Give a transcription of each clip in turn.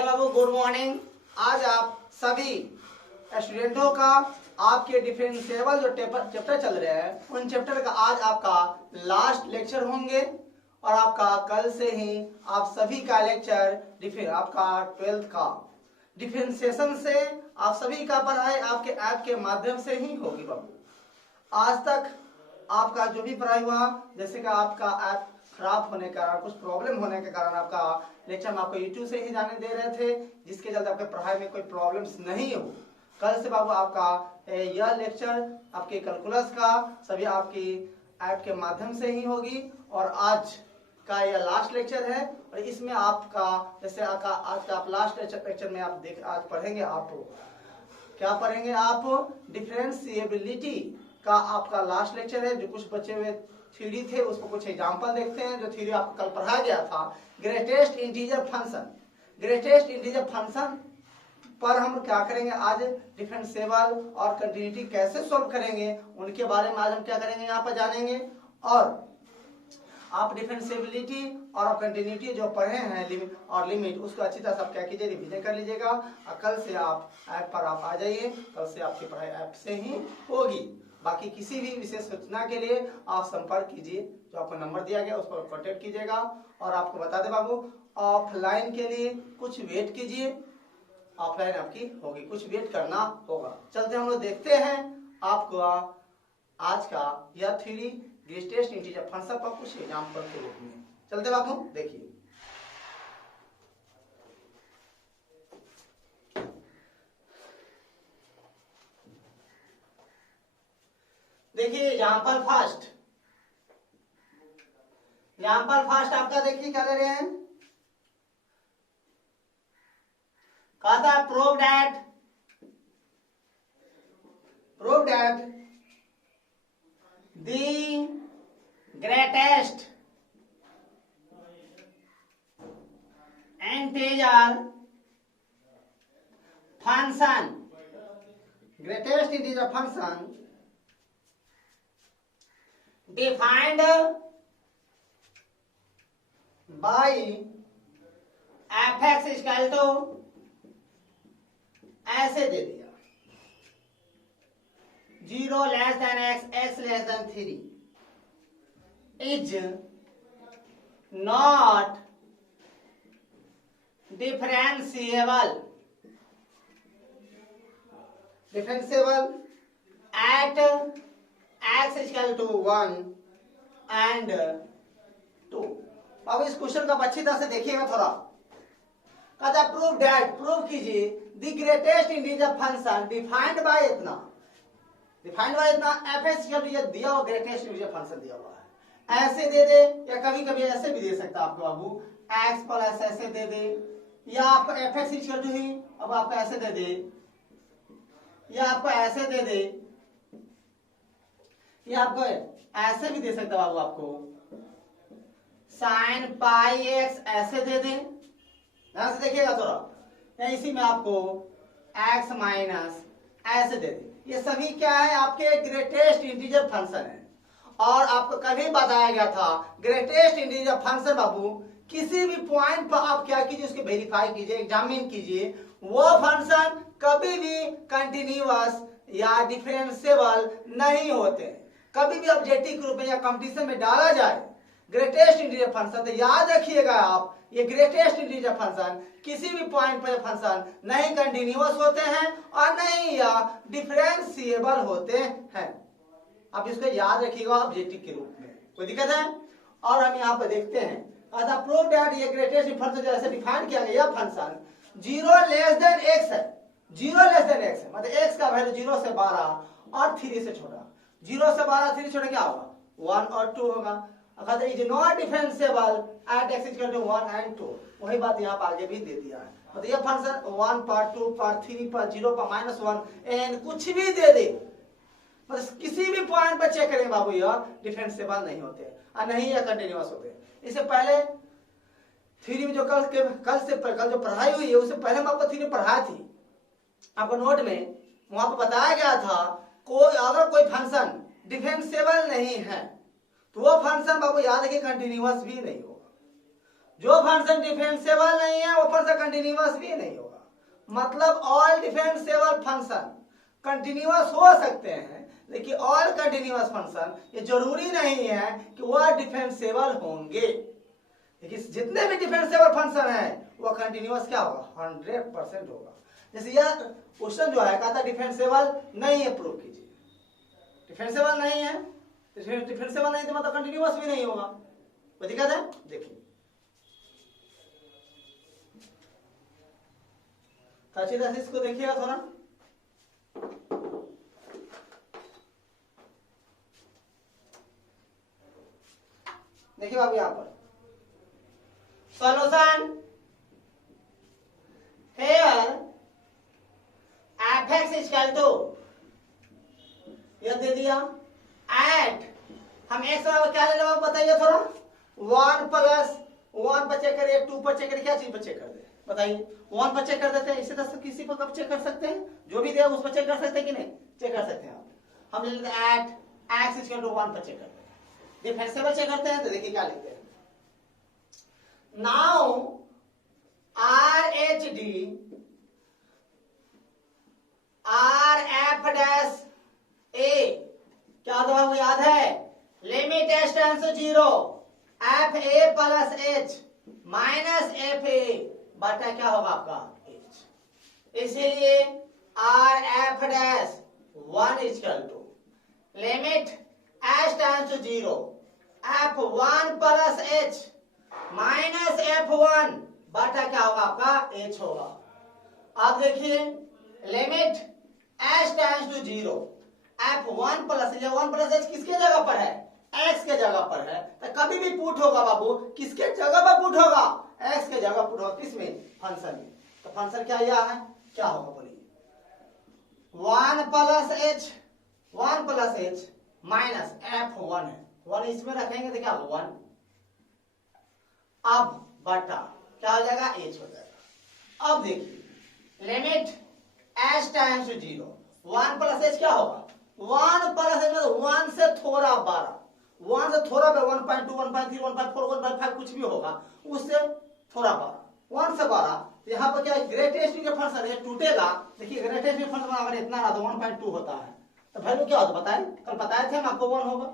Hello बाबू, good morning. आज आप सभी स्टूडेंटों का आपके डिफरेंशिएबल जो चैप्टर चल रहे हैं उन चैप्टर का आज आपका लास्ट लेक्चर होंगे और आपका कल से ही आप सभी का लेक्चर आपका 12th का डिफरेंशिएशन से आप सभी का पढ़ाई आपके ऐप के माध्यम से ही होगी बाबू। आज तक आपका जो भी पढ़ाई हुआ, जैसे कि आपका ऐप खराब होने के कारण, कुछ प्रॉब्लम होने के कारण आपका लेक्चर हम आपको यूट्यूब से ही जाने दे रहे थे, जिसके चलते आपके पढ़ाई में कोई प्रॉब्लम्स नहीं हो। कल से बाबू आपका यह लेक्चर आपके कैलकुलस का सभी आपकी ऐप के माध्यम से ही होगी और आज का यह लास्ट लेक्चर है। और इसमें आपका जैसे आज का आप लास्ट लेक्चर में आप आज पढ़ेंगे, आप क्या पढ़ेंगे, आप डिफरेंशिएबिलिटी का आपका लास्ट लेक्चर है। जो कुछ बचे हुए थ्योरी थे उसको कुछ एग्जांपल देखते हैं। जो थ्योरी आपको कल पढ़ाया गया था ग्रेटेस्ट इंटीजर फंक्शन पर हम क्या करेंगे, आज डिफरेंशिएबल और कंटिन्यूटी कैसे सॉल्व करेंगे उनके बारे में आज हम क्या करेंगे, यहाँ पर जानेंगे। और आप डिफरेंशिएबिलिटी और आप कंटिन्यूटी जो पढ़े हैं लिमिट उसको अच्छी तरह से आप क्या कीजिए, रिवीजन कर लीजिएगा। और कल से आप ऐप पर आप आ जाइए, कल से आपकी पढ़ाई ऐप से ही होगी। बाकी किसी भी विशेष सूचना के लिए आप संपर्क कीजिए, जो आपको नंबर दिया गया उस पर कॉन्टेक्ट कीजिएगा। और आपको बता दें बाबू, ऑफलाइन के लिए कुछ वेट कीजिए, ऑफलाइन आपकी होगी, कुछ वेट करना होगा। चलते हम लोग देखते हैं आपको आज का यह थ्योरी ग्रेटेस्ट इंटीजर फंक्शन पर कुछ एग्जांपल के रूप में। चलते बाबू देखिए, एग्जांपल फर्स्ट आपका देखिए क्या ले रहे हैं, कहा था prove that the greatest integer function defined by fx equal to ऐसे दे दिया 0 less than x, x less than 3 is not differentiable at x is equal to 1 and 2। अब इस क्वेश्चन को अच्छी तरह से देखिएगा थोड़ा। कहता प्रूव कीजिए the greatest integer function defined by इतना एफ एक्स दिया हुआ ग्रेटेस्ट इंटीजर फंक्शन दिया हुआ है, ऐसे दे दे या कभी कभी ऐसे भी दे सकता आपको बाबू, एक्स प्लस ऐसे दे दे, या आपको एफ एक्स इक्वल टू ही अब आपको ऐसे दे दे, या आपको ऐसे दे दे, ये आपको ऐसे भी दे सकता बाबू, आपको साइन पाई एक्स ऐसे दे दे, ध्यान से देखिएगा थोड़ा, या इसी में आपको एक्स माइनस ऐसे दे दे। ये सभी क्या है, आपके ग्रेटेस्ट इंटीजर फंक्शन है। और आपको कभी बताया गया था ग्रेटेस्ट इंटीजर फंक्शन बाबू किसी भी पॉइंट पर आप क्या कीजिए, उसको वेरीफाई कीजिए, एग्जामिन कीजिए, वो फंक्शन कभी भी कंटिन्यूअस या डिफरेंशिएबल नहीं होते। कभी भी ऑब्जेक्टिव ग्रुप में या कंपटीशन में डाला जाए ग्रेटेस्ट इंटीजर फंक्शन, तो याद रखिएगा आप, ये ग्रेटेस्ट इंटीजर फंक्शन किसी भी पॉइंट पर फंक्शन नहीं कंटिन्यूअस होते हैं और नहीं या डिफरेंशिएबल होते हैं। आप इसको याद रखिएगा ऑब्जेक्टिव के रूप में, कोई दिक्कत है। और हम यहाँ पर देखते हैं प्रूव दैट ये ग्रेटेस्ट फंक्शन जैसे डिफाइन किया गया फंक्शन 0 लेस देन x है, 0 लेस देन x है, मतलब x का वैल्यू 0 से 12 और 3 से छोटा, 0 से 12 3 छोटा क्या होगा, 1 और 2 होगा। Is not differentiable at x equal to 1 and 2। वही बात यहाँ पर आगे भी दे दिया है, मतलब ये फंक्शन 1 पर 2 पर 3 पर 0 पर -1 एंड कुछ भी दे दे, मतलब किसी भी पॉइंट पर चेक करेंगे बाबू ये डिफरेंशिएबल नहीं होते और नहीं या कंटिन्यूअस होते। इससे पहले थ्योरी में जो कल जो पढ़ाई हुई है उससे पहले हम आपको थ्योरी पढ़ाई थी, आपको नोट में वहां पर बताया गया था अगर कोई फंक्शन डिफरेंशिएबल नहीं है तो वो फंक्शन बाबू याद रखिए कंटिन्यूअस भी नहीं होगा। जो फंक्शन डिफरेंशिएबल नहीं है वो फंक्शन कंटिन्यूअस भी नहीं होगा। मतलब ऑल डिफरेंशिएबल फंक्शन कंटिन्यूअस हो सकते हैं, लेकिन ऑल कंटिन्यूअस फंक्शन ये जरूरी नहीं है कि वह डिफरेंशिएबल होंगे। लेकिन जितने भी डिफरेंशिएबल फंक्शन है वो कंटिन्यूअस क्या होगा, 100% होगा। जैसे यह क्वेश्चन जो है कहता डिफरेंशिएबल नहीं है, प्रूव कीजिए। डिफरेंशिएबल नहीं है, डिफरेंशिएबल नहीं तो मतलब कंटिन्यूअस भी नहीं होगा। कोई दिक्कत है? देखिए तो अच्छी तरह से इसको देखिएगा थोड़ा। देखिए बाबू यहां पर solution here fx equal to यह दे दिया एट हम x बराबर क्या ले लेंगे बताइए थोड़ा। 1 प्लस 1 पर चेक करिए, 2 पर चेक करिए, क्या चीज पर चेक कर दे बताइए। 1 पर चेक कर देते हैं, इसी तरह से किसी पर कब चेक कर सकते हैं, जो भी दिया उस पर चेक कर सकते हैं कि नहीं, चेक कर सकते हैं आप। हम ले लेते हैं एट x इक्वल टू 1 पर चेक करते हैं, डिफरेंशिएबल चेक करते हैं तो देखिए क्या लिखते हैं। Now RHD RF dash A क्या होता है वो याद है, limit s tends to 0 FA plus H minus FA बटा क्या होगा आपका H। इसीलिए RF dash 1 equal to limit s tends to 0 F1 plus H minus F1 बटा क्या होगा आपका H होगा। अब देखिए limit s tends to 0 F1 plus 1 plus H किसके जगह पर है, x के जगह पर है। तो कभी भी पुट होगा बाबू किसके जगह पर पुट होगा, x के जगह पुट होगा, किसमें, फंक्शन में। तो फंक्शन क्या यह है, क्या होगा बोलिए, 1 प्लस H माइनस F1 है, 1 इसमें रखेंगे तो क्या होगा 1, अब बटा क्या हो जाएगा H हो जाएगा। अब देखिए limit s times 0 1 plus H क्या होगा, 1 प्लस H मतलब 1 से थोड़ा बड़ा, 1 से थोड़ा बड़ा 1.2 1.3 1.4 1.5 कुछ भी होगा उससे थोड़ा बड़ा, 1 से बड़ा। तो यहाँ पर क्या ग्रेटेस्ट का फंक्शन है टूटेगा। देखिए ग्रेटेस्ट फंक्शन अगर इतना रहा तो 1.2 होता है, तो वैल्यू क्या होता बताए, कल बताए थे हम आपको 1 होगा,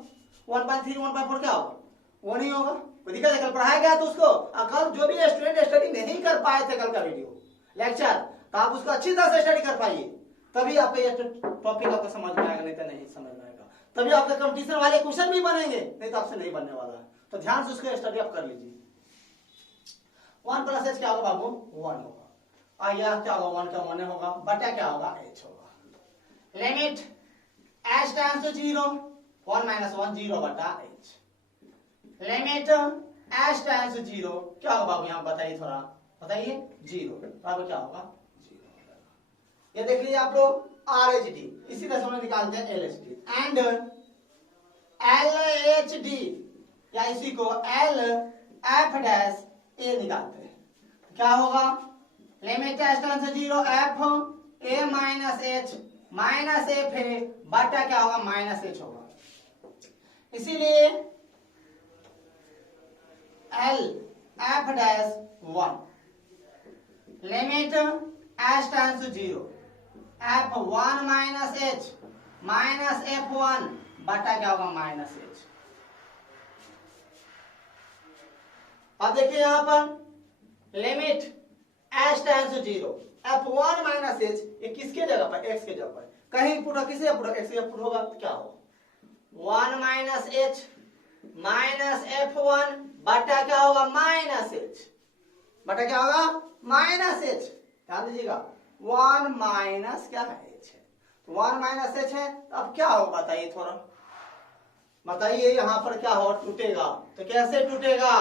1.3 1.4 क्या होगा 1 ही होगा। कोई दिक्कत है, कल पढ़ाया गया तो उसको। कल जो भी स्टूडेंट स्टडी नहीं कर पाए थे कल का वीडियो लेक्चर, तो आप उसको अच्छी तरह से स्टडी कर पाइए, तभी आपका ये टॉपिक आपको समझ में आएगा, नहीं तो नहीं समझ में आएगा। तभी आपके कंपटीशन वाले क्वेश्चन भी बनेंगे, नहीं तो आपसे नहीं बनने वाला है। तो ध्यान से उसको स्टडी आप कर लीजिए। 1 प्लस H क्या होगा बाबू 1 होगा, और यह क्या होगा 1 का 1 होगा बटा क्या होगा H होगा। Limit s tends to 0 1 minus 1 0 बटा H। Limit s tends to 0 क्या होगा बाबू यहाँ बताइए थोड़ा बताइए 0, तो क्या होगा 0। ये देख लीजिए आप लोग RHD, इसी तरह से हम निकालते हैं LHD एंड LHD या इसी को LF डैश A निकालते हैं। क्या होगा limit s tends to 0 F A minus H minus F A बटा क्या होगा माइनस H होगा। इसीलिए L F dash 1 limit s tends to 0 F1 minus H minus F1 बटा क्या होगा माइनस H। अब देखिए यहां पर limit s tends to 0 F1 minus H ये किसके जगह पर, x के जगह पर, कहीं पुट किसे पुट x के पुट होगा तो क्या होगा 1 माइनस H माइनस F1 बटा क्या होगा माइनस H बटा क्या होगा माइनस H। ध्यान दीजिएगा 1 माइनस क्या है H है, 1 माइनस H है। तो अब क्या होगा बताइए थोड़ा बताइए, यहाँ पर क्या होगा टूटेगा, तो कैसे टूटेगा,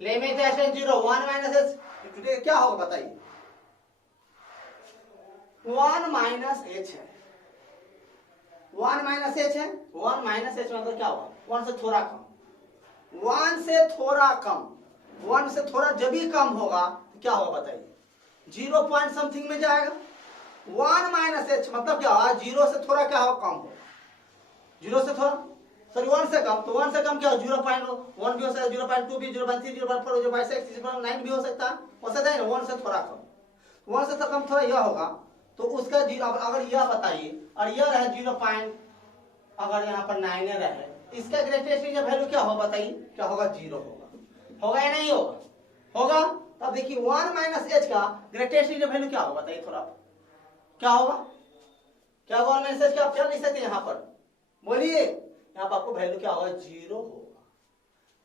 limit s tends to 0 1 minus H टूटेगा, क्या होगा बताइए 1 माइनस H है, 1 माइनस H है, 1 माइनस H मतलब क्या होगा 1 से थोड़ा कम, 1 से थोड़ा कम, 1 से थोड़ा जब भी कम होगा तो क्या होगा बताइए 0 पॉइंट समथिंग में जाएगा। 1 माइनस H मतलब क्या होगा 0 से थोड़ा क्या होगा कम होगा, 0 से थोड़ा, सॉरी 1 से कम, तो 1 से कम क्या हो 0.1 भी हो सकता है, 0.2 भी, 0.3, 0.4, 0.6, 0.9 भी हो सकता है ना, 1 से थोड़ा कम। 1 से तो कम थोड़ा यह होगा, तो उसका अगर यह बताइए और यह रहे 0. अगर यहाँ पर 9 रहे, इसका ग्रेटेस्ट रीजन वैल्यू क्या होगा बताइए, क्या होगा 0 होगा या नहीं होगा, होगा। तब देखिए 1 माइनस एच का ग्रेटेस्ट रीजन वैल्यू क्या होगा बताइए थोड़ा, क्या होगा, क्या होगा 1 माइनस एच का, आप क्या लिख सकते हैं यहाँ पर, बोलिए, यहाँ पर आपको वैल्यू क्या होगा 0 होगा।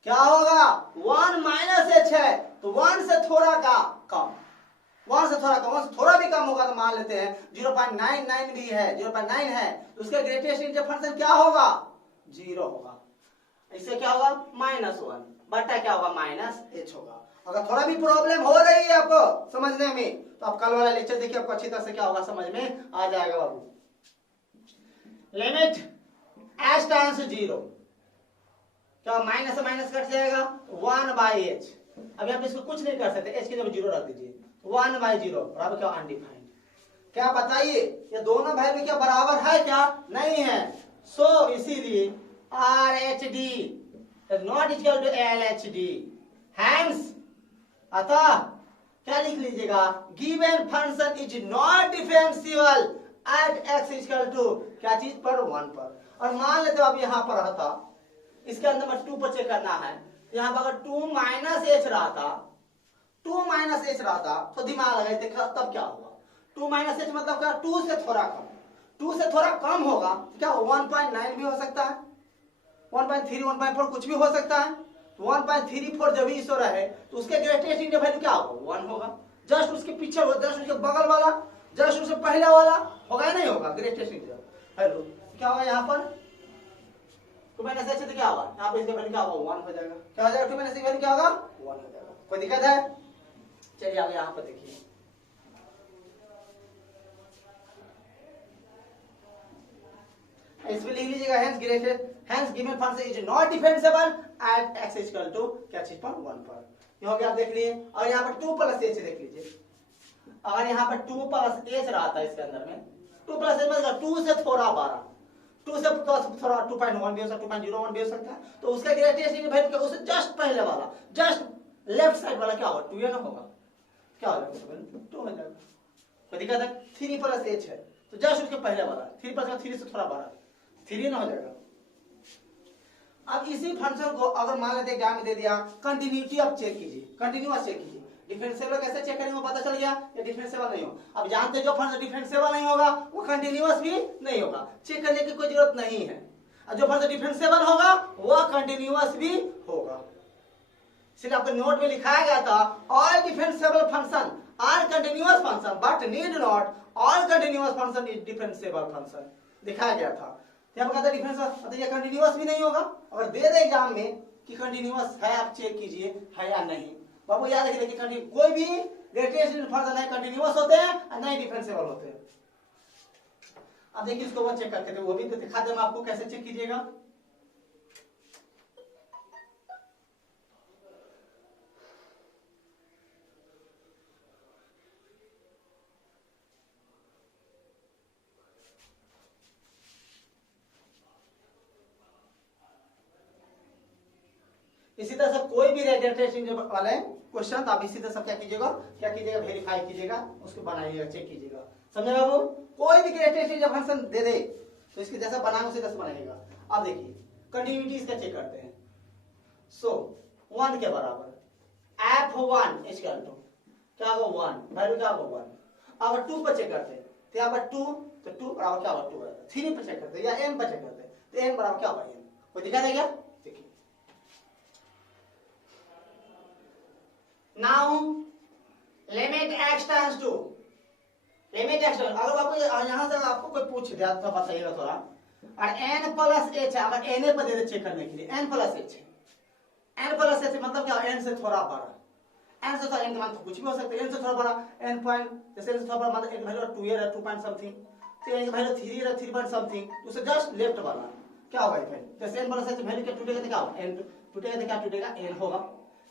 क्या होगा 1 माइनस एच है तो 1 से थोड़ा का कम, 1 से थोड़ा कम, 1 से थोड़ा भी कम होगा तो मान लेते हैं 0.99 भी है, 0.9 है, तो उसका ग्रेटेस्ट इंटीजर फंक्शन क्या होगा 0 होगा। इससे क्या होगा -1 बटा क्या होगा -h होगा। अगर थोड़ा भी प्रॉब्लम हो रही है आपको समझने में तो आप कल वाला लेक्चर देखिए, आपको अच्छी तरह से क्या होगा समझ में आ जाएगा बाबू। लिमिट h टेंड्स टू 0, क्या माइनस से माइनस कट जाएगा 1/h। अभी आप इसको कुछ नहीं कर सकते, h की जगह 0 रख दीजिए, 1/0 बराबर क्या अनडिफाइंड। क्या बताइए ये दोनों वैल्यू क्या बराबर है क्या, नहीं है। सो इसीलिए RHD is not equal to LHD, hence अतः क्या लिख लीजिएगा, given function is not differentiable at x equal to क्या चीज पर 1 पर। और मान लेते हो अब यहाँ पर रहता, इसके अंदर में 2 पर चेक करना है, यहाँ पर अगर 2 माइनस एच रहता, 2 माइनस एच रहता तो दिमाग लगाते तब क्या होगा, 2 माइनस एच मतलब क्या 2 से थोड़ा कम, 2 से थोड़ा कम होगा क्या 1.9 भी हो सकता है, 1.3, 1.4 कुछ भी हो सकता है। 1.34 जब भी रहे तो उसके ग्रेटेस्ट इंटीजर वैल्यू क्या होगा 1 होगा। जस्ट उसके पीछे, जस्ट उसके बगल वाला, जस्ट उससे पहले वाला होगा या नहीं होगा ग्रेटेस्ट इंटीजर वैल्यू क्या होगा यहाँ पर 2 माइनस एच तो क्या होगा यहाँ पर इसका वैल्यू क्या होगा 1 हो जाएगा। क्या हो जाएगा 2 माइनस वैल्यू क्या होगा 1 हो जाएगा। कोई दिक्कत है, चलिए आगे यहाँ पर देखिए, इसमें लिख लीजिएगा hence given function is not differentiable at x equal to क्या चीज पर 1 पर। ये हो गया, आप देख लिए। और यहाँ पर 2 प्लस h देख लीजिए, अगर यहाँ पर 2 प्लस h रहा था इसके अंदर में, 2 प्लस h मतलब 2 से थोड़ा बड़ा, 2 से थोड़ा 2.1 भी हो सकता है, 2.01 भी हो सकता है, तो उसका ग्रेटेस्ट इंटीजर वैल्यू उससे जस्ट पहले वाला, जस्ट लेफ्ट साइड वाला क्या होगा 2 ना होगा, क्या हो जाएगा 2 हो जाएगा। कोई दिक्कत है, 3 प्लस h है तो जस्ट उसके पहले वाला 3 प्लस 3 से थोड़ा बड़ा 3 ना हो जाएगा। अब इसी फंक्शन को अगर मान लेते एग्जाम में दे दिया, कंटिन्यूटी आप चेक कीजिए, कंटिन्यूअस चेक कीजिए, डिफरेंशिएबल कैसे चेक करेंगे पता चल गया, ये डिफरेंशिएबल नहीं हो। अब जानते हैं जो फंक्शन डिफरेंशिएबल नहीं होगा वो कंटिन्यूअस भी नहीं होगा, चेक करने की कोई जरूरत नहीं है। और जो फंक्शन डिफरेंशिएबल होगा वह कंटिन्यूअस भी होगा। इसलिए आपको नोट में लिखाया गया था all differentiable function are continuous function but need not all continuous function is differentiable function, दिखाया गया था। यहाँ पर कहता है डिफरेंस मतलब ये कंटिन्यूअस भी नहीं होगा। अगर दे दे एग्जाम में कि कंटिन्यूअस है, आप चेक कीजिए है या नहीं। बाबू याद रखिए कि कोई भी ग्रेटेस्ट फंक्शन है कंटिन्यूअस होते हैं और नहीं डिफरेंशिएबल होते हैं। अब देखिए इसको वो चेक करके थे, वो भी तो दिखा दे, आपको कैसे चेक कीजिएगा। इसी तरह से कोई भी ग्रेटेस्ट वाले क्वेश्चन आप इसी तरह से क्या कीजिएगा वेरीफाई कीजिएगा, उसको बनाइएगा, चेक कीजिएगा, समझे बाबू। कोई भी ग्रेटेस्ट फंक्शन दे दे तो इसके जैसा बनाए उसी तरह से बनाइएगा। अब देखिए कंटिन्यूटी इसका चेक करते हैं। सो 1 के बराबर f1 इक्वल टू क्या होगा 1, वैल्यू क्या होगा 1। अगर 2 पर चेक करते हैं तो यहाँ पर 2 तो 2 बराबर क्या होगा 2 बराबर 3 पर चेक करते हैं या n पर चेक करते हैं तो n बराबर क्या होगा n। कोई दिक्कत है क्या, देखिए now limit x tends to limit x, अगर आपको यहाँ से आपको कोई पूछ दिया तो बताइएगा थोड़ा। और n प्लस h है, अगर n पर दे दे चेक करने के लिए n प्लस h है, n प्लस h मतलब क्या n से थोड़ा बड़ा, n से थोड़ा n का मतलब कुछ भी हो सकता है, n से थोड़ा बड़ा n पॉइंट जैसे n से थोड़ा बड़ा मतलब एक वैल्यू 2 है 2 पॉइंट समथिंग, तो n की वैल्यू 3 है 3 पॉइंट समथिंग, उससे जस्ट लेफ्ट वाला क्या होगा इफेक्ट, जैसे n प्लस h वैल्यू क्या टूटेगा तो क्या होगा n टूटेगा तो क्या टूटेगा n होगा।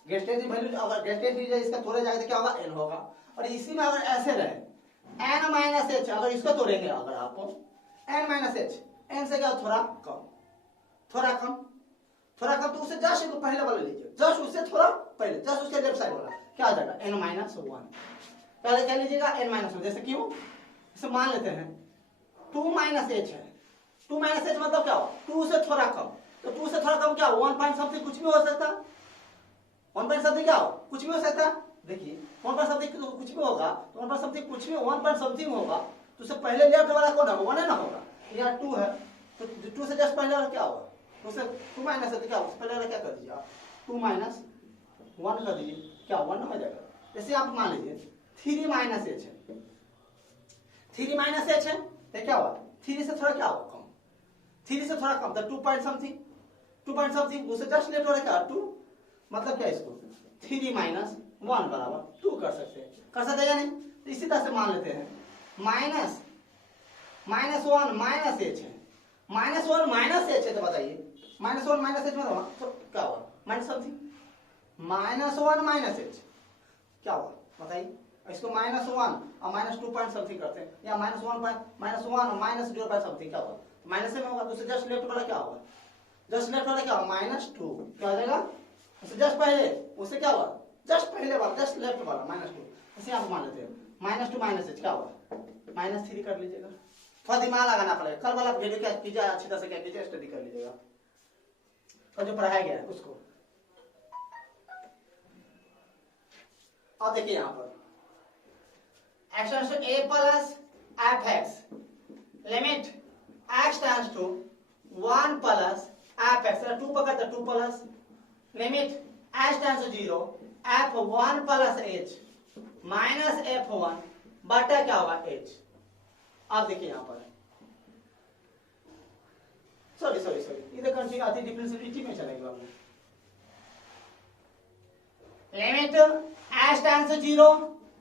ग्रेटेस्ट वैल्यू अगर ग्रेटेस्ट इसका तोड़े जाएगा तो क्या होगा n होगा। और इसी में अगर ऐसे रहे n माइनस h, अगर इसको तोड़ेंगे अगर आपको n माइनस h n से क्या थोड़ा कम, थोड़ा कम, थोड़ा कम, तो उसे जस्ट को पहले वाला लीजिए, जस्ट उससे थोड़ा पहले, जस्ट उसके लेफ्ट साइड वाला क्या आ जाएगा n-1। पहले क्या लीजिएगा n-1, जैसे क्यों, इसे मान लेते हैं 2 - h है, 2 - h मतलब क्या हो, 2 से थोड़ा कम, तो 2 से थोड़ा कम क्या हो, 1 पॉइंट समथिंग कुछ भी हो सकता, 1 पॉइंट समथिंग क्या हो, कुछ भी हो सकता। देखिए 1 पॉइंट समथिंग कुछ भी होगा, तो 1 पॉइंट समथिंग कुछ भी 1 पॉइंट समथिंग होगा, तो उससे पहले लेफ्ट वाला कौन होगा, 1 है ना होगा, यहाँ 2 है, तो 2 से जस्ट पहले वाला क्या होगा, तो उससे 2 माइनस है, तो क्या होगा, पहले वाला क्या कर दीजिए आप, 2 - 1 कर दीजिए, क्या 1 हो जाएगा। जैसे आप मान लीजिए 3 - h है, 3 - h है, तो क्या हुआ, 3 से थोड़ा क्या होगा कम, 3 से थोड़ा कम, तो 2 पॉइंट समथिंग, 2 पॉइंट समथिंग, उससे जस्ट लेफ्ट वाला क्या 2, मतलब क्या इसको 3 - 1 बराबर 2 कर सकते हैं, कर सकते हैं या नहीं। तो इसी तरह से मान लेते हैं माइनस -1 - h है, -1 - h है, तो बताइए -1 - h मतलब तो क्या हुआ, माइनस समथिंग, -1 - h क्या हुआ बताइए, इसको -1 और -2 पॉइंट समथिंग करते हैं, या -1 और -0 पॉइंट समथिंग, क्या होगा माइनस में होगा, तो उससे जस्ट लेफ्ट वाला क्या होगा, जस्ट लेफ्ट वाला क्या होगा -2, क्या हो जाएगा, उससे जस्ट पहले, उससे क्या हुआ, जस्ट पहले वाला, जस्ट लेफ्ट वाला -2, इसे आप मान लेते हैं -2 - h क्या होगा, -3 कर लीजिएगा, थोड़ा दिमाग लगाना पड़ेगा, कल वाला वीडियो क्या कीजिए, अच्छी तरह से क्या कीजिए, स्टडी कर लीजिएगा, और जो पढ़ाया गया है उसको। अब देखिए यहाँ पर extension a plus fx, limit x tends to 1 plus fx, 2 पकड़ते 2 plus, limit h tends to 0 f1 plus h minus f1 बटा क्या होगा h। आप देखिए यहाँ पर सॉरी इधर कंटिन्यू आती डिफरेंशिएबिलिटी में चलेगा हम, limit h tends to 0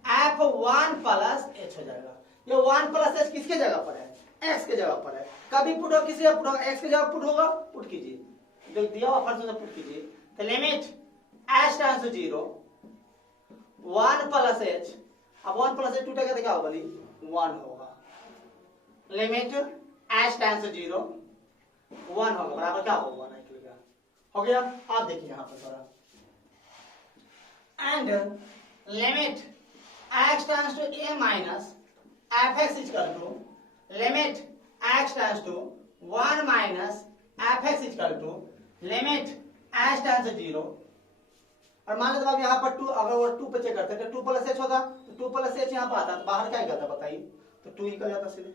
f1 plus h हो जाएगा, ये 1 प्लस h किसके जगह पर है, x के जगह पर है, कभी पुट हो किसी पुट होगा, x के जगह पुट होगा, पुट कीजिए, जो दिया हुआ फंक्शन से पुट कीजिए, तो limit h tends to 0 1 plus h, अब 1 प्लस h टूटेगा तो क्या होगा, 1 होगा, लिमिट h टेंड्स टू 0 1 होगा, बराबर क्या होगा 1 निकलेगा, हो गया। आप देखिए यहाँ पर थोड़ा, and limit x tends to a minus fx equal to limit x tends to 1 minus fx equal to limit h tends to 0, और मान लो अब यहाँ पर 2, अगर वो 2 पे चेक करते हैं तो 2 प्लस h होगा, तो 2 प्लस h यहाँ पर आता है, तो बाहर क्या निकलता बताइए, तो 2 निकल जाता सीधे,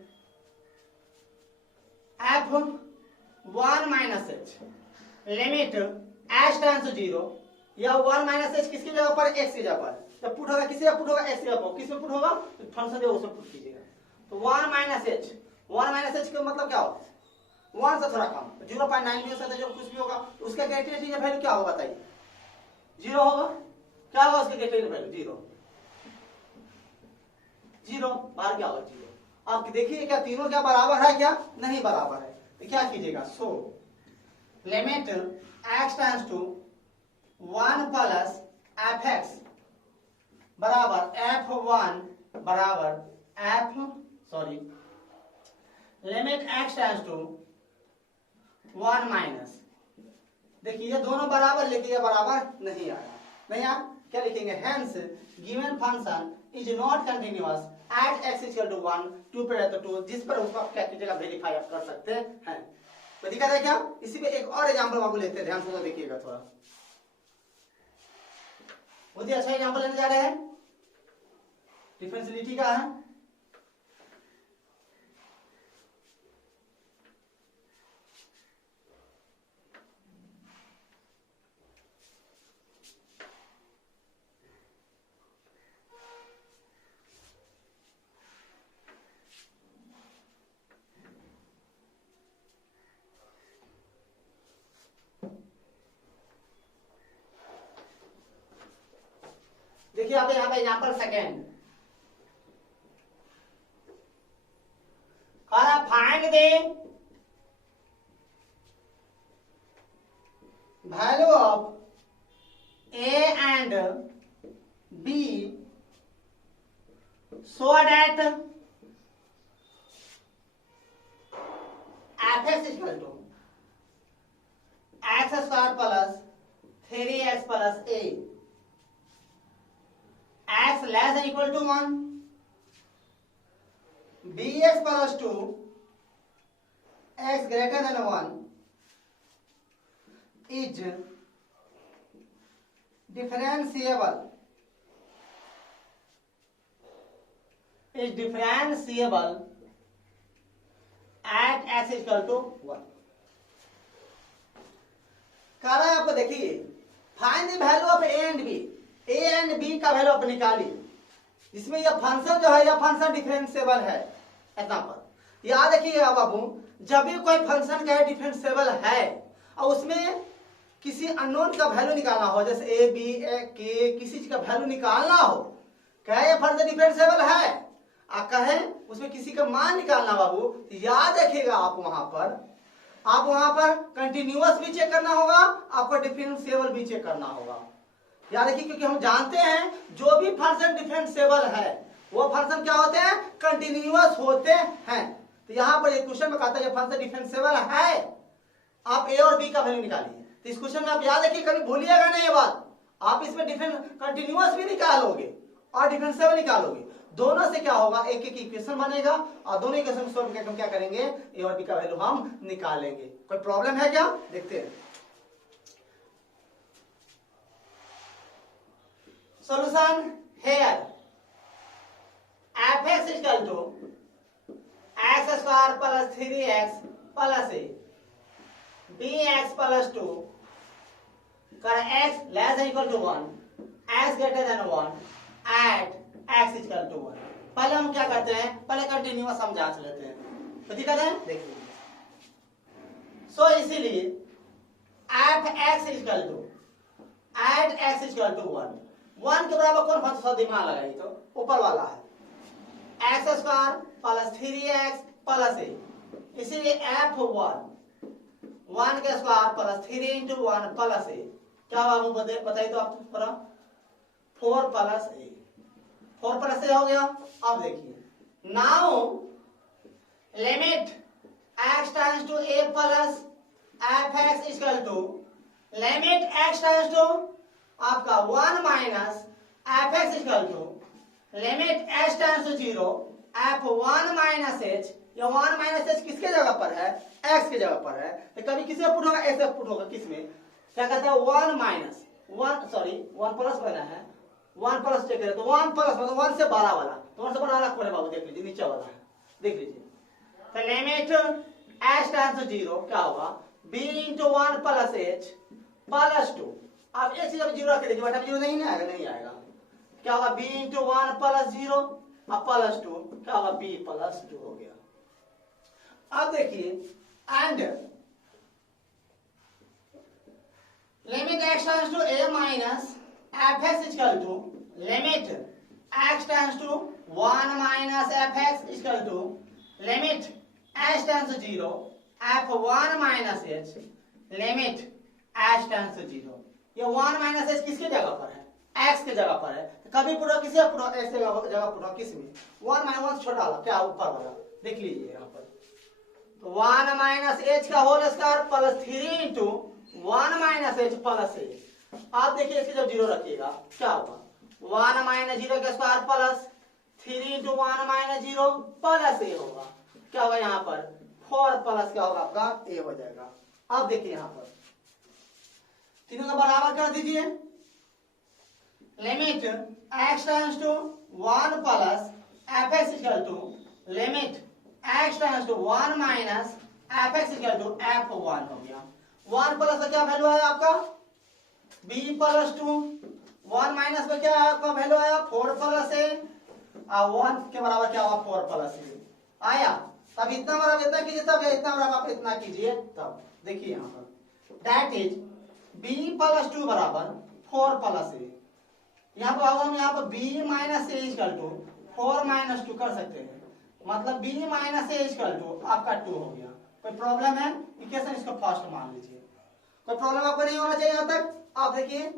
f1 minus h limit h tends to 0, या 1 माइनस h किसकी जगह पर, x की जगह पर, जब पुट होगा किसी पुट होगा x की जगह पर, किस में पुट होगा, तो फंक्शन दे उसमें पुट कीजिएगा, तो 1 माइनस h का मतलब क्या होगा, 1 से थोड़ा कम, 0.9 भी हो सकता है, जो कुछ भी होगा, तो उसका क्राइटेरिया वैल्यू क्या होगा बताइए, 0 होगा, क्या होगा उसका क्राइटेरिया वैल्यू 0, बाहर क्या होगा 0। अब देखिए क्या तीनों क्या बराबर है, क्या नहीं बराबर है, तो क्या कीजिएगा, so limit x tends to 1 plus fx बराबर f1 बराबर limit x tends to 1 minus, देखिए ये दोनों बराबर, लेकिन ये बराबर नहीं आ रहा, नहीं आ, क्या लिखेंगे, hence given function is not continuous at x equal to 1 2 पे रहता 2, जिस पर उसको आप क्या कीजिएगा, वेरीफाई आप कर सकते हैं। तो दिक्कत है क्या, इसी में एक और एग्जांपल आपको लेते हैं, ध्यान से देखिएगा थोड़ा, बहुत ही अच्छा एग्जांपल लेने जा रहे हैं, डिफरेंशिएबिलिटी का है। देखिए आप यहाँ पे example second, find the value of a and b so that fx equal to x square plus 3x plus a, x less than equal to 1, bx plus 2, x greater than 1 is differentiable at x is equal to 1। कह रहा है आपको, देखिए find the value of A and B का value आप निकालिए। इसमें यह फंक्शन जो है, यह फंक्शन डिफरेंशिएबल है, इतना पर याद रखिएगा बाबू। जब भी कोई फंक्शन का डिफरेंशिएबल है और उसमें किसी अननोन का वैल्यू निकालना हो, जैसे ए बी ए के, किसी चीज का वैल्यू निकालना हो, कहे ये फंक्शन डिफरेंशिएबल है और कहे उसमें किसी का मान निकालना बाबू, याद रखिएगा आप वहां पर कंटिन्यूअस भी चेक करना होगा, आपको डिफरेंशिएबल भी चेक करना होगा। याद रखिए, क्योंकि हम जानते हैं जो भी फंक्शन डिफरेंशिएबल है वो फंक्शन क्या होते हैं, कंटिन्यूअस होते हैं। तो यहाँ पर एक क्वेश्चन में कहता है फंक्शन डिफरेंशिएबल है, आप ए और बी का वैल्यू निकालिए। तो इस क्वेश्चन में आप याद रखिए, कभी भूलिएगा नहीं ये बात। आप इसमें कंटिन्यूअस भी निकालोगे और डिफरेंशिएबल निकालोगे, दोनों से क्या होगा, एक एक इक्वेशन बनेगा और दोनों इक्वेशन सॉल्व करके हम क्या करेंगे, ए और बी का वैल्यू हम निकालेंगे। कोई प्रॉब्लम है क्या, देखते हैं। Solution here, fx equal to x square plus 3x plus a, bx plus 2 कर x less than equal to 1, x greater than 1 at x equal to 1। पहले हम क्या करते हैं, पहले कंटिन्यूअस हम जांच लेते हैं, तो दिक्कत है, देखिए। सो इसीलिए fx equal to at x equal to 1 के बराबर कौन फंक्शन, दिमाग लगाइए तो ऊपर वाला है x square plus 3x plus a, इसीलिए f1 के square plus 3 into 1 plus a, क्या बाबू बताइए तो आप पूरा 4 प्लस a, 4 प्लस a हो गया। अब देखिए, now limit x tends to a plus fx equal to limit x tends to आपका 1 minus fx equal to limit h tends to 0 f1 minus h। ये 1 माइनस h किसके जगह पर है, x के जगह पर है। तो कभी किसमें पुट होगा, ऐसे पुट होगा, किसमें, क्या कहता है 1 माइनस 1 प्लस बना है, 1 प्लस चेक करें तो 1 प्लस मतलब 1 से 12 वाला, तो 1 से 12 वाला कौन है बाबू, देख लीजिए नीचे वाला है, देख लीजिए। तो लिमिट h टेंड्स टू 0 क्या होगा, b into 1 plus h plus 2। अब एक चीज अब 0 रख देखिए, बटा 0 नहीं आएगा, नहीं आएगा, क्या होगा b इंटू 1 प्लस 0 अब प्लस 2, क्या होगा b प्लस 2 हो गया। अब देखिए, and limit x tends to a minus fx equal to limit x tends to 1 minus fx equal to limit h tends to 0 f1 minus h limit h tends to 0। ये 1 minus h किसकी जगह पर है, x के जगह पर है। कभी पूरा किसी पूरा x जगह पूरा किस में, 1 माइनस 1 छोटा वाला, क्या ऊपर वाला, देख लीजिए यहाँ पर। तो 1 माइनस h का whole square plus 3 into 1 minus h plus a। आप देखिए इसके जब 0 रखिएगा क्या होगा, 1 माइनस 0 का square plus 3 into 1 minus 0 plus a होगा, क्या होगा यहाँ पर 4 प्लस क्या होगा आपका a हो जाएगा। अब देखिए यहाँ पर तीनों का बराबर कर दीजिए, limit x tends to 1 plus fx equal to limit x tends to 1 minus fx equal to f1 हो गया। 1 प्लस का क्या वैल्यू है आपका, b प्लस 2, 1 माइनस में क्या है आपका वैल्यू आया 4 प्लस a, और 1 के बराबर क्या होगा 4 प्लस a आया। तब इतना बराबर इतना कीजिए, तब इतना बराबर आप इतना कीजिए, तब देखिए यहाँ पर दैट इज b प्लस 2 बराबर 4 प्लस a। यहाँ पर हम यहाँ पर b minus a equal to 4 minus 2 कर सकते हैं, मतलब b minus a equal to आपका 2 हो गया। कोई प्रॉब्लम है, इक्वेशन इसको फर्स्ट मान लीजिए, कोई प्रॉब्लम आपको नहीं होना चाहिए यहाँ तक। आप देखिए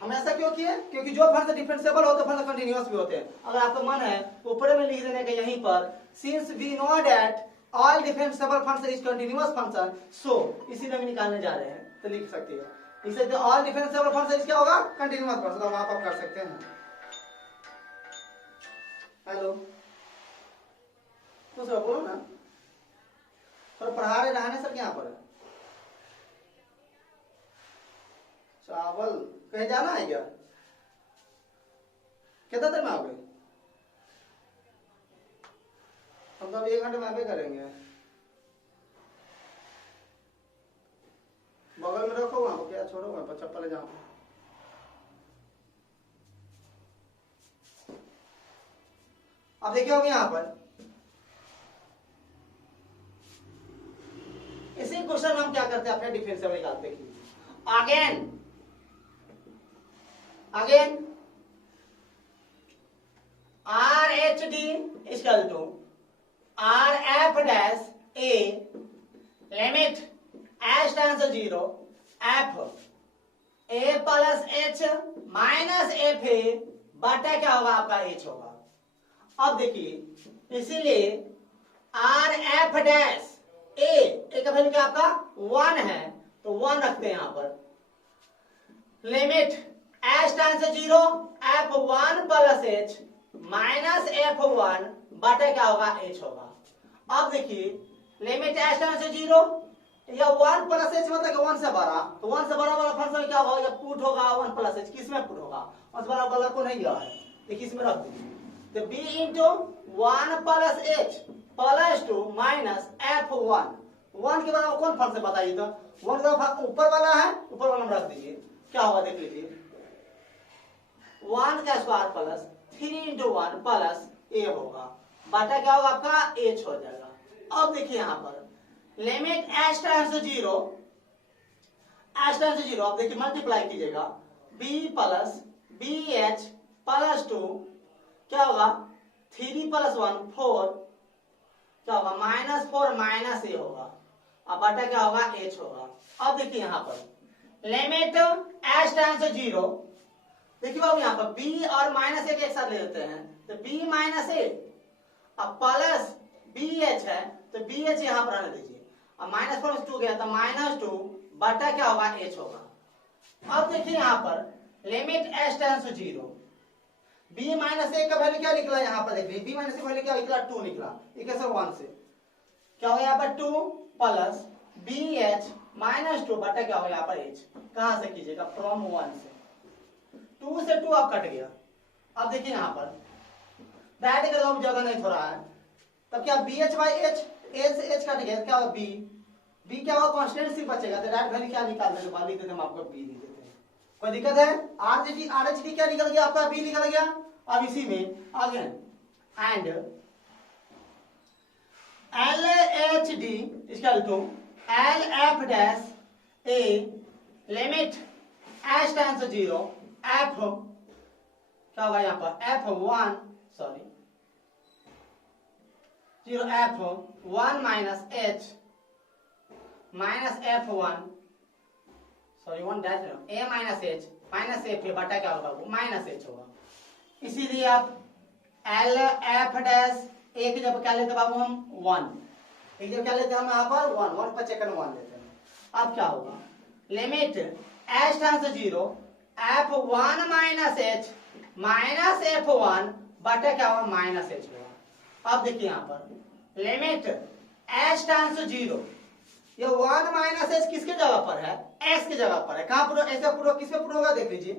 हम ऐसा क्यों किए, क्योंकि जो फंक्शन डिफरेंशिएबल होते हैं फंक्शन कंटीन्यूअस भी होते हैं। अगर आपका मन है ऊपर में लिख देने का यहीं पर, since we know that all differentiable function is continuous function, so इसीलिए हम निकालने जा रहे हैं, तो लिख सकते हो लिख सकते ऑल डिफरेंशिएबल फंक्शन क्या होगा, कंटीन्यूअस फंक्शन, तो वहां पर कर सकते हैं। हेलो तो सर बोलो ना, पर पढ़ा रहे रहने सर यहाँ पर चावल कहीं जाना है क्या, कितना देर में आओगे, हम तो अब 1 घंटे में आगे करेंगे, बगल में रखो वहां क्या छोड़ो वहां पर चप्पल जाओ। अब देखिए होगी यहां पर इसी क्वेश्चन में हम क्या करते हैं, अपने डिफरेंशियल निकालते हैं। Again R H D equal to R F dash A limit H tends to 0 F A plus H minus F A बटा क्या होगा आपका एच होगा। अब देखिए इसीलिए आर एफ डैश ए का वैल्यू क्या आपका 1 है, तो 1 रखते हैं यहां पर, limit H tends to 0 F 1 plus H minus F 1 बटा क्या होगा एच होगा। अब देखिए लिमिट एच टेंड्स टू 0 या 1 प्लस एच मतलब 1 से बड़ा, तो 1 से बड़ा वाला फंक्शन क्या होगा, या पुट होगा 1 प्लस एच, किस में पुट होगा, 1 से बड़ा वाला को नहीं लिया है, देखिए इसमें रख दीजिए, तो b into 1 plus H plus 2 minus F 1 के बराबर कौन फंक्शन बताइए, तो 1 का ऊपर वाला है, ऊपर वाला में रख दीजिए, क्या होगा देख लीजिए, 1 का स्क्वायर प्लस 3 इंटू 1 प्लस ए होगा, बटा क्या होगा आपका एच हो जाएगा। अब देखिए यहां पर लिमिट एच टेंड्स टू 0 अब देखिए मल्टीप्लाई कीजिएगा, b plus B H plus 2 क्या होगा 3 प्लस 1 4 क्या होगा माइनस 4 माइनस ए होगा, अब बटा क्या होगा एच होगा। अब देखिए यहां पर लिमिट एच टेंड्स टू 0, देखिए बाबू यहां पर b और माइनस ए एक साथ ले लेते हैं, तो b माइनस ए अब प्लस बी एच है, तो बी एच यहां पर आने दीजिए, अब माइनस 4 2 गया तो माइनस 2 बटा क्या होगा एच होगा। अब देखिए यहां पर limit H tends to 0, b minus a का वैल्यू क्या निकला यहां पर देखिए, b माइनस ए का वैल्यू क्या निकला 2 निकला, ये कैसे 1 से क्या होगा यहाँ पर 2 प्लस बी एच माइनस 2 बटा क्या होगा यहाँ पर एच, कहां से कीजिएगा फ्रॉम 1 से, 2 से 2 आप कट गया। अब देखिए यहां पर डायरेक्ट कर दो, जगह नहीं छोड़ा है, तब क्या बी एच बाई एच, ए से एच कट गया, क्या होगा बी क्या होगा कांस्टेंट सिर्फ बचेगा, तो डायरेक्ट वैल्यू क्या निकालने के बाद लिख देते हम आपको बी लिख देते हैं, कोई दिक्कत है, आर एच डी क्या निकल गया आपका बी निकल गया। अब इसी में again and L H D equal to L F dash A limit H tends to 0 f क्या होगा यहाँ पर f 1 0 F 1 minus H minus F 1 1 dash a minus H minus f बटा क्या होगा वो माइनस एच होगा। इसीलिए आप एल एफ डैश ए की जब क्या लेते बाबू हम 1, एक जब क्या लेते हैं हम यहाँ पर 1 पर सेकंड 1 लेते हैं। अब क्या होगा limit H tends to 0 F 1 minus H minus F 1 बटा क्या होगा माइनस एच होगा। अब देखिए यहाँ पर लिमिट एच टेंड्स टू 0, ये 1 माइनस एच किसके जगह पर है, एक्स की जगह पर है, कहां पूरा ऐसे पूरा किस पे पूरा होगा देख लीजिए,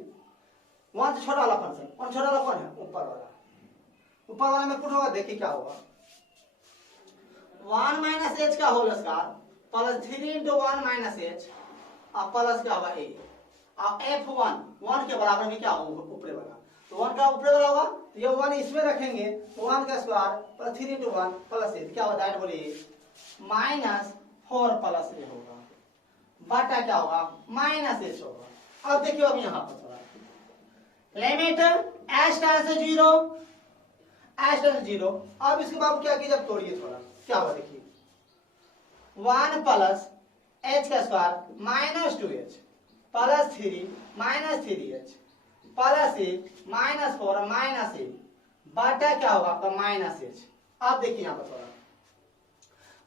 1 से छोटा वाला फंक्शन, और छोटा वाला कौन है ऊपर वाला में पूरा होगा, देखिए क्या होगा 1 माइनस एच का whole square plus 3 into 1 minus H और प्लस क्या होगा ए, और एफ 1 के बराबर में क्या होगा ऊपरे वाला, तो 1 का ऊपरे वाला होगा, तो ये 1 इसमें रखेंगे, 1 का स्क्वायर प्लस 3 इंटू 1 प्लस ए क्या होगा डायरेक्ट बोलिए माइनस 4 प्लस ए होगा, बटा क्या होगा माइनस एच होगा। अब देखिए अब यहाँ पर थोड़ा लिमिट एच टेंड्स टू 0 अब इसके बाद क्या कीजिए, जब तोड़िए थोड़ा क्या होगा देखिए 1 प्लस एच का square minus 2h plus 3 minus 3h plus a minus 4 minus a बटा क्या होगा आपका माइनस एच। अब देखिए यहाँ पर थोड़ा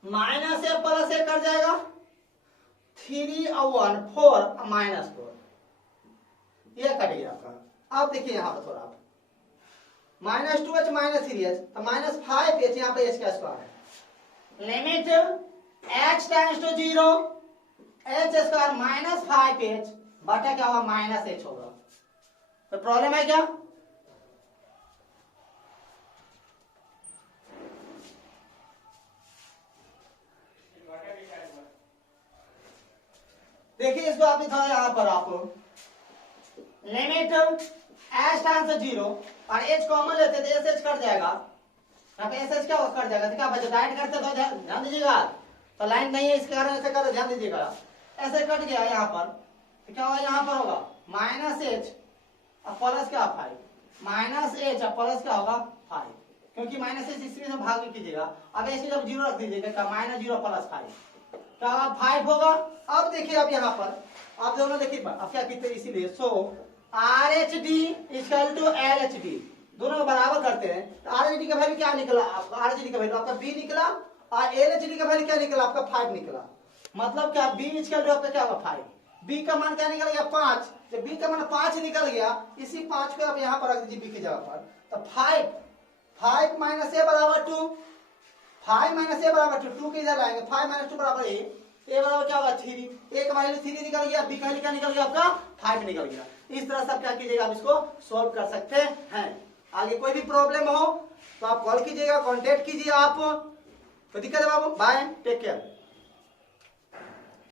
माइनस ए प्लस ए कट जाएगा, 3 और 1 4 माइनस 4, ये कट गया आपका। अब देखिए यहाँ पर थोड़ा आप माइनस 2h माइनस 3h तो माइनस 5h, यहाँ पे h का स्क्वायर है। Limit h tends to 0, h square minus 5h बटा क्या होगा माइनस h होगा। तो प्रॉब्लम है क्या? देखिए इसको आपने थोड़ा यहाँ पर आपको लिमिट h टेंड्स टू 0 और h कॉमन लेते तो एस एच कट जाएगा, यहाँ पे एस एच क्या कट जाएगा, क्या बच्चे डाइट करते तो ध्यान दीजिएगा, तो लाइन नहीं है इसके कारण ऐसे कर ध्यान दीजिएगा, ऐसे कट गया यहाँ पर तो क्या होगा यहाँ पर होगा माइनस एच और प्लस क्या 5, माइनस एच और प्लस क्या होगा 5, क्योंकि माइनस एच इसमें से भाग भी कीजिएगा। अब ऐसे जब 0 रख दीजिएगा माइनस 0 प्लस 5 क्या होगा 5 होगा। अब देखिए अब यहाँ पर आप दोनों देखिए अब क्या कहते हैं, इसीलिए so R H D equal to L H D, दोनों बराबर करते हैं तो आर एच डी का वैल्यू क्या निकला आपका, आर एच डी का वैल्यू आपका बी निकला और एल एच डी का वैल्यू क्या निकला आपका 5 निकला। मतलब क्या बी इक्वल टू आपका क्या होगा 5, बी का मान क्या निकल गया 5, जब बी का मान 5 निकल गया इसी 5 को आप यहाँ पर रख दीजिए बी की जगह पर, तो 5 माइनस ए बराबर 2, 5 माइनस ए बराबर 2 के इधर लाएंगे 5 माइनस 2 बराबर ए बराबर क्या होगा 3, ए का वैल्यू 3 निकल गया, बी का वैल्यू क्या निकल गया आपका 5 निकल गया। इस तरह से आप क्या कीजिएगा आप इसको सॉल्व कर सकते हैं। आगे कोई भी प्रॉब्लम हो तो आप कॉल कीजिएगा, कांटेक्ट कीजिए आप, कोई दिक्कत है बाबू, बाय, टेक केयर।